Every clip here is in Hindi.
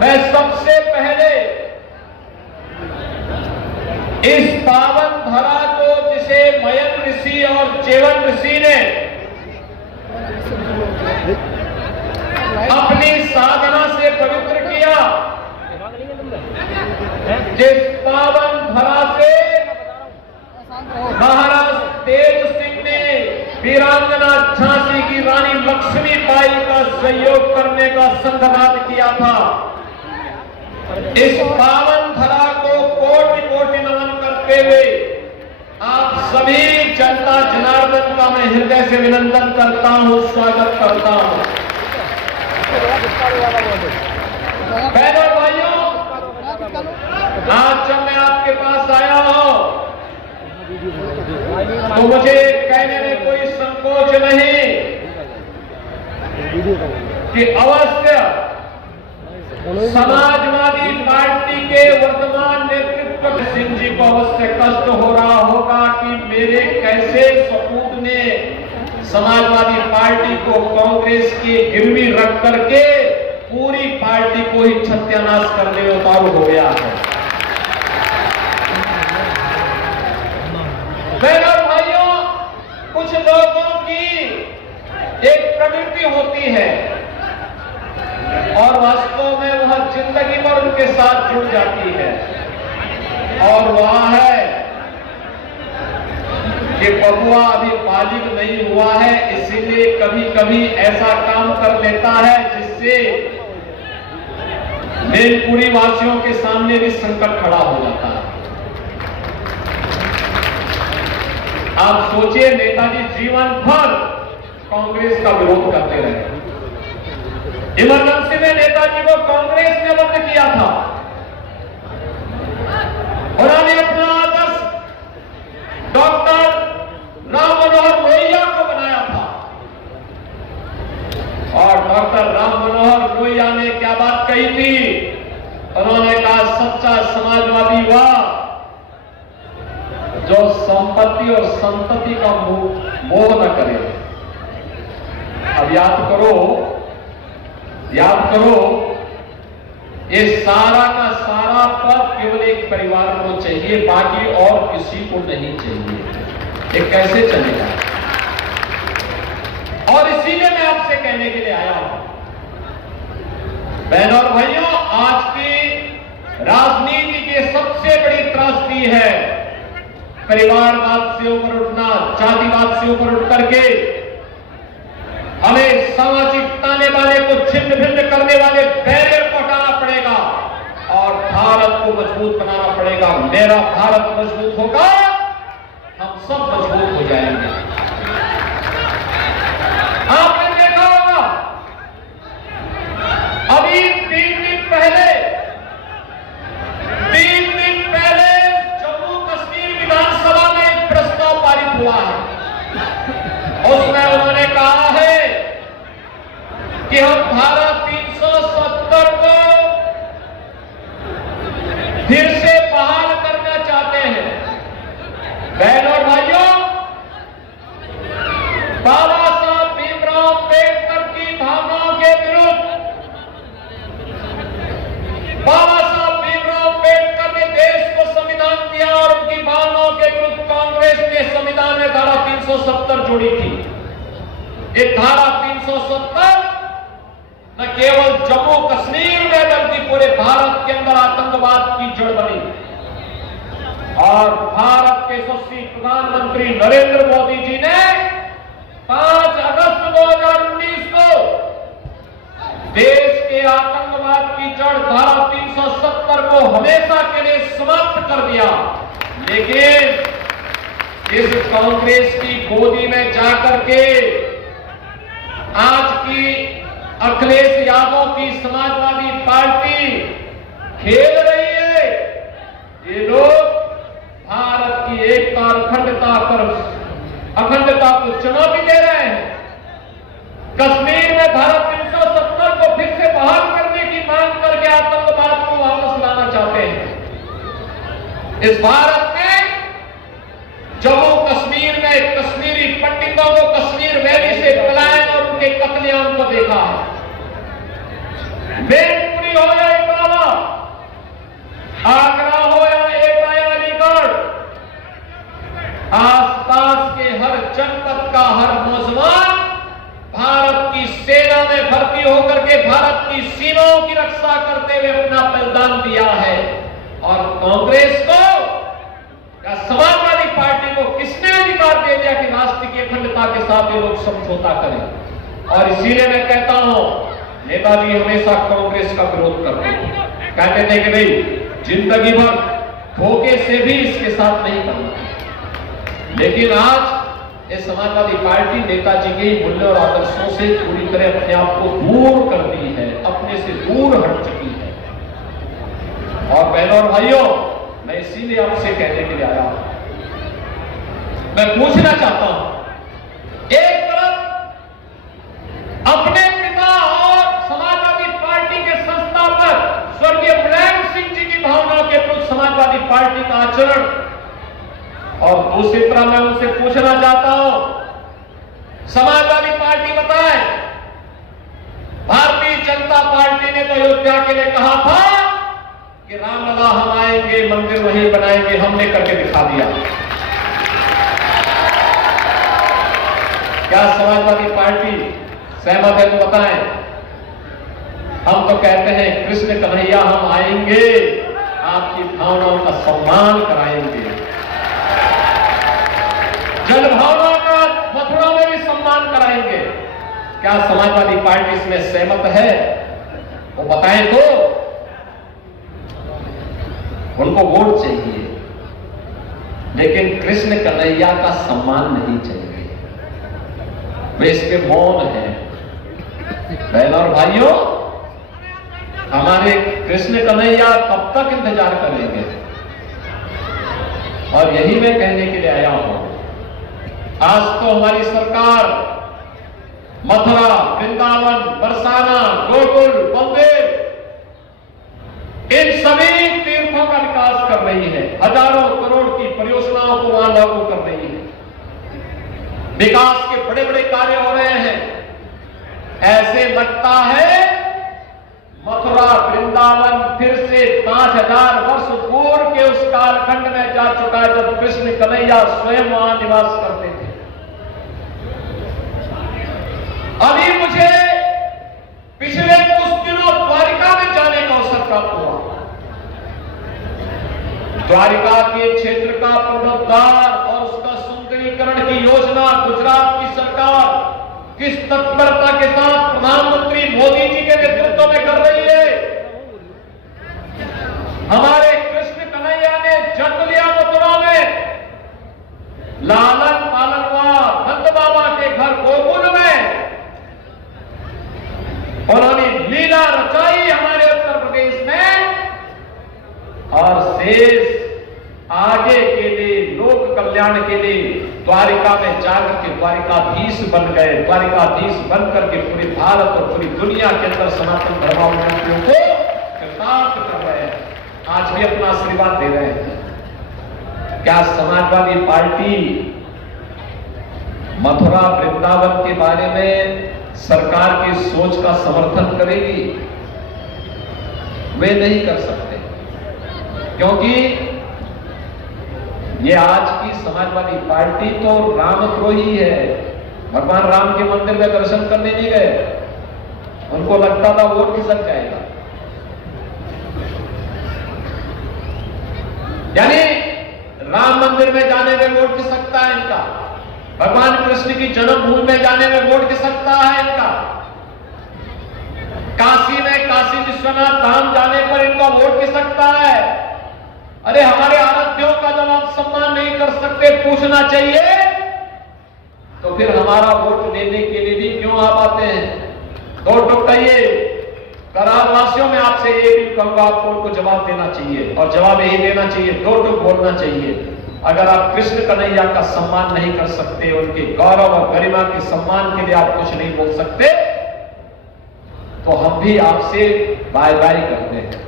मैं सबसे पहले इस पावन धरा को जिसे मयन ऋषि और चेवन ऋषि ने अपनी साधना से पवित्र किया, जिस पावन धरा से महाराज तेज सिंह ने वीरांगना झांसी की रानी लक्ष्मीबाई का सहयोग करने का संघवाद किया था, इस पावन धरा को कोटि कोटि नमन करते हुए आप सभी जनता जनार्दन का मैं हृदय से अभिनंदन करता हूं, स्वागत करता हूं। बहनों भाइयों, आज जब मैं आपके पास आया हूं तो मुझे कहने में कोई संकोच नहीं कि अवश्य समाजवादी पार्टी के वर्तमान नेतृत्व सिंह जी को अवश्य कष्ट हो रहा होगा कि मेरे कैसे सपूत ने समाजवादी पार्टी को कांग्रेस की गिरवी रख करके पूरी पार्टी को ही सत्यानाश करने में उतारू हो गया है। बहनों भाइयों, कुछ लोगों की एक प्रवृत्ति होती है और वास्तव में वह जिंदगी भर उनके साथ जुड़ जाती है, और वह है कि बबुआ अभी बालिग नहीं हुआ है, इसीलिए कभी कभी ऐसा काम कर लेता है जिससे मैनपुरी वासियों के सामने भी संकट खड़ा हो जाता है। आप सोचिए, नेताजी जीवन भर कांग्रेस का विरोध करते रहे। इमरजेंसी में नेताजी को कांग्रेस ने बंद किया था, उन्होंने अपना आदर्श डॉक्टर राम मनोहर लोहिया को बनाया था, और डॉक्टर राम मनोहर लोहिया ने क्या बात कही थी? उन्होंने कहा, सच्चा समाजवादी वह जो संपत्ति और संतति का मोह न करे। अब याद करो, ये सारा का सारा पद केवल एक परिवार को चाहिए, बाकी और किसी को नहीं चाहिए। ये कैसे चलेगा? और इसीलिए मैं आपसे कहने के लिए आया हूं, बहनों और भाइयों, आज की राजनीति की सबसे बड़ी त्रासदी है परिवारवाद से ऊपर उठना, जातिवाद से ऊपर उठ करके हमें सामाजिक ताने बाने को छिन्न भिन्न करने वाले बैरियर को हटाना पड़ेगा और भारत को मजबूत बनाना पड़ेगा। मेरा भारत मजबूत होगा, हम सब मजबूत हो जाएंगे। आपने देखा होगा, अभी 3 दिन पहले जम्मू कश्मीर विधानसभा में एक प्रस्ताव पारित हुआ है। उसमें उन्होंने कहा है कि हम धारा 370 को फिर से बहाल करना चाहते हैं। बहनों और भाइयों, बाबा साहब भीमराव अम्बेडकर की भावनाओं के विरुद्ध बाबा साहब भीमराव अम्बेडकर ने देश को संविधान दिया और उनकी भावनाओं के विरुद्ध कांग्रेस ने संविधान में धारा 370 जोड़ी थी। ये धारा 370 न केवल जम्मू कश्मीर में बल्कि पूरे भारत के अंदर आतंकवाद की जड़ बनी, और भारत के यशस्वी प्रधानमंत्री नरेंद्र मोदी जी ने 5 अगस्त 2019 को देश के आतंकवाद की जड़ धारा 370 को हमेशा के लिए समाप्त कर दिया। लेकिन इस कांग्रेस की गोदी में जाकर के आज की अखिलेश यादव की समाजवादी पार्टी खेल रही है। ये लोग भारत की एकता और अखंडता को चुनौती दे रहे हैं। कश्मीर में धारा 370 को फिर से बहाल करने की मांग करके आतंकवाद को वापस लाना चाहते हैं। इस भारत में जम्मू कश्मीर में कश्मीरी पंडितों को कश्मीर वैली से पलायन और उनके कत्लेआम को देखा है। मैनपुरी हो या मीलों की रक्षा करते हुए अपना बलिदान दिया है। और कांग्रेस को या समाजवादी पार्टी को किसने अधिकार दे दिया कि राष्ट्र की अखंडता के साथ ये लोग समझौता करें? और इसीलिए मैं कहता हूं, नेताजी हमेशा कांग्रेस का विरोध करते हैं, कहते थे कि भाई जिंदगी भर धोखे से भी इसके साथ नहीं करना। लेकिन आज ये समाजवादी पार्टी नेताजी के मूल्य और आदर्शों से पूरी तरह अपने आप को दूर कर दी है, अपने से दूर हट चुकी है। और बहनों और भाइयों, मैं इसीलिए आपसे कहने के लिए आया हूं, मैं पूछना चाहता हूं, एक तरफ अपने पिता और समाजवादी पार्टी के संस्थापक स्वर्गीय मुलायम सिंह जी की भावनाओं के प्रति समाजवादी पार्टी का आचरण, और दूसरी तरफ मैं उनसे पूछना चाहता हूं, समाजवादी पार्टी बताए, भारतीय जनता पार्टी ने तो अयोध्या के लिए कहा था कि रामलला हम आएंगे, मंदिर वहीं बनाएंगे, हमने करके दिखा दिया। क्या समाजवादी पार्टी सहमत है तो बताएं? हम तो कहते हैं कृष्ण कन्हैया हम आएंगे, आपकी भावनाओं का सम्मान कराएंगे, जन भावनाओं का मथुरा में भी सम्मान कराएंगे। क्या समाजवादी पार्टी इसमें सहमत है? वो बताएं तो। उनको वोट चाहिए, लेकिन कृष्ण कन्हैया का सम्मान नहीं चाहिए, वे इस पे मौन है। बहनों और भाइयों, हमारे कृष्ण कन्हैया कब तक इंतजार करेंगे? और यही मैं कहने के लिए आया हूं। आज तो हमारी सरकार मथुरा, वृंदावन, बरसाना, गोकुल, बंदेल, इन सभी तीर्थों का विकास कर रही है, हजारों करोड़ की परियोजनाओं को वहां लागू कर रही है, विकास के बड़े बड़े कार्य हो रहे हैं। ऐसे लगता है मथुरा वृंदावन फिर से 5000 वर्ष पूर्व के उस कालखंड में जा चुका है, जब कृष्ण कन्हैया स्वयं वहां निवास करते थे। अभी मुझे पिछले कुछ दिनों द्वारिका में जाने का अवसर प्राप्त हुआ। द्वारिका के क्षेत्र का पुनरुद्धार और उसका सुंदरीकरण की योजना गुजरात की सरकार किस तत्परता के साथ प्रधानमंत्री मोदी जी के नेतृत्व में कर रही है। हमारे कृष्ण कन्हैया ने जन्म लिया मथुरा में, लालन पालन हुआ नंद बाबा के घर गोकुल में, उन्होंने लीला रचाई हमारे उत्तर प्रदेश में, और शेष आगे के लिए लोक कल्याण के लिए द्वारिका में जाकर के द्वारिकाधीश बन गए। द्वारिकाधीश बनकर के पूरे भारत और पूरी दुनिया के अंदर सनातन धर्मावलंबियों को कृतार्थ कर रहे हैं, आज भी अपना आशीर्वाद दे रहे हैं। क्या समाजवादी पार्टी मथुरा वृंदावन के बारे में सरकार की सोच का समर्थन करेगी? वे नहीं कर सकते, क्योंकि ये आज की समाजवादी पार्टी तो रामद्रोही है। भगवान राम के मंदिर में दर्शन करने नहीं गए, उनको लगता था वोट खिसक जाएगा। यानी राम मंदिर में जाने में वोट खिसकता है इनका, भगवान कृष्ण की जन्मभूमि में जाने में वोट खिसकता है इनका, काशी में काशी विश्वनाथ धाम जाने पर इनका वोट खिसकता है। अरे हमारे आराध्यों का जब आप सम्मान नहीं कर सकते, पूछना चाहिए तो फिर हमारा वोट लेने के लिए भी क्यों आप आते हैं? दो टुकड़िए करार वासियों में आपसे ये भी कहूंगा, आपको उनको जवाब देना चाहिए, और जवाब यही देना चाहिए, दो टुक बोलना चाहिए। अगर आप कृष्ण कन्हैया का सम्मान नहीं कर सकते, उनके गौरव और गरिमा के सम्मान के लिए आप कुछ नहीं बोल सकते, तो हम भी आपसे बाय बाय करते हैं।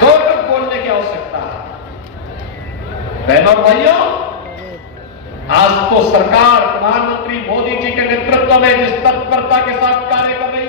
दो टुक बोलने की आवश्यकता है। बहनों और भाइयों, आज तो सरकार प्रधानमंत्री मोदी जी के नेतृत्व में जिस तत्परता के साथ कार्य कर रही